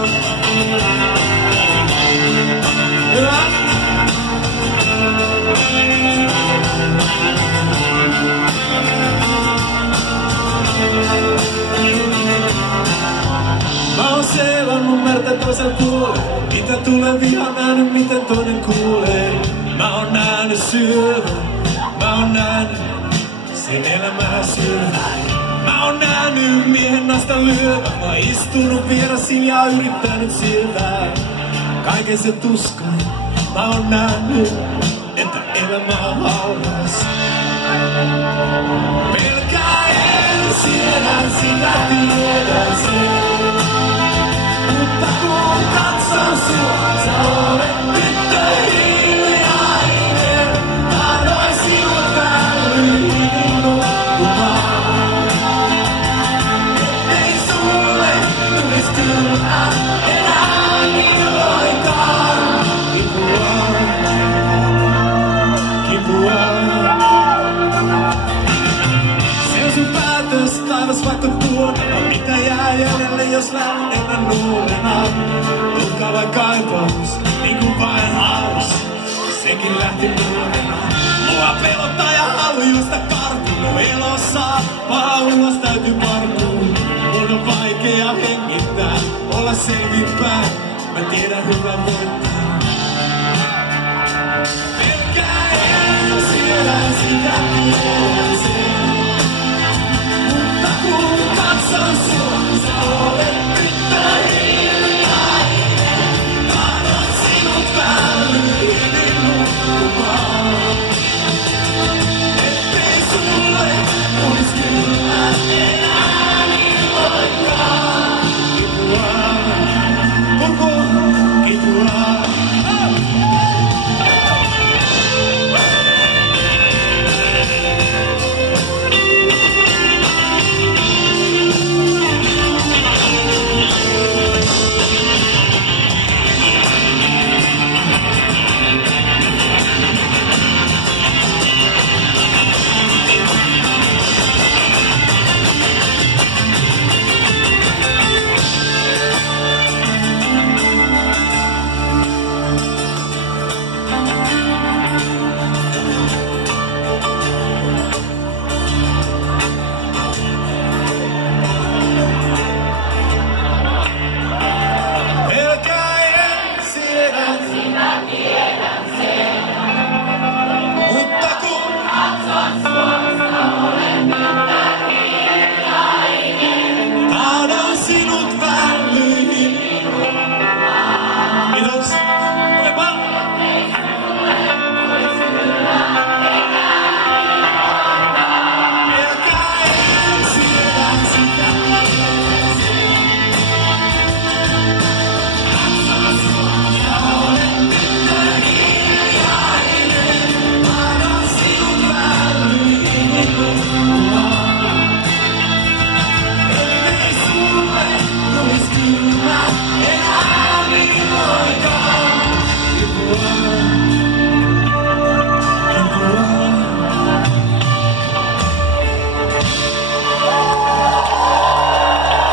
Mä oon seilannut merta toisen puolen. Mitä tulee viha, nähnyt miten toinen kuulee. Mä oon nähnyt syövän. Mä oon nähnyt sen elämää syövän. Mä oon nähnyt miehen naista lyövän. Mä oon istunut vierasin ja yrittänyt siltää kaiken sen tuskan. Mä oon nähnyt, että elämä on hauras. Pelkää en siedä, sinä tiedän sen. Mutta kun katson sua, sä olet tyttö hiljainen. Tahdoin sinut väliin nukkumaan. Ettei sulle tulis kylmää enää milloinkaan. Kipua. Se on sun päätös, taivas vaikka tuona. Mitä jää jäljelle, jos lähdetään nuorena? Tukka vai kaipaus, niinku vain halus. Sekin lähti nuorena. Mua pelottaa ja halu juosta karkuun. No elossa, paha ulos täytyy parkuun. Mun on vaikea hengittää, olla selvinpäin. Mä tiedän hyvä voittaa. Pelkää en siedä, sitä tiedän sen.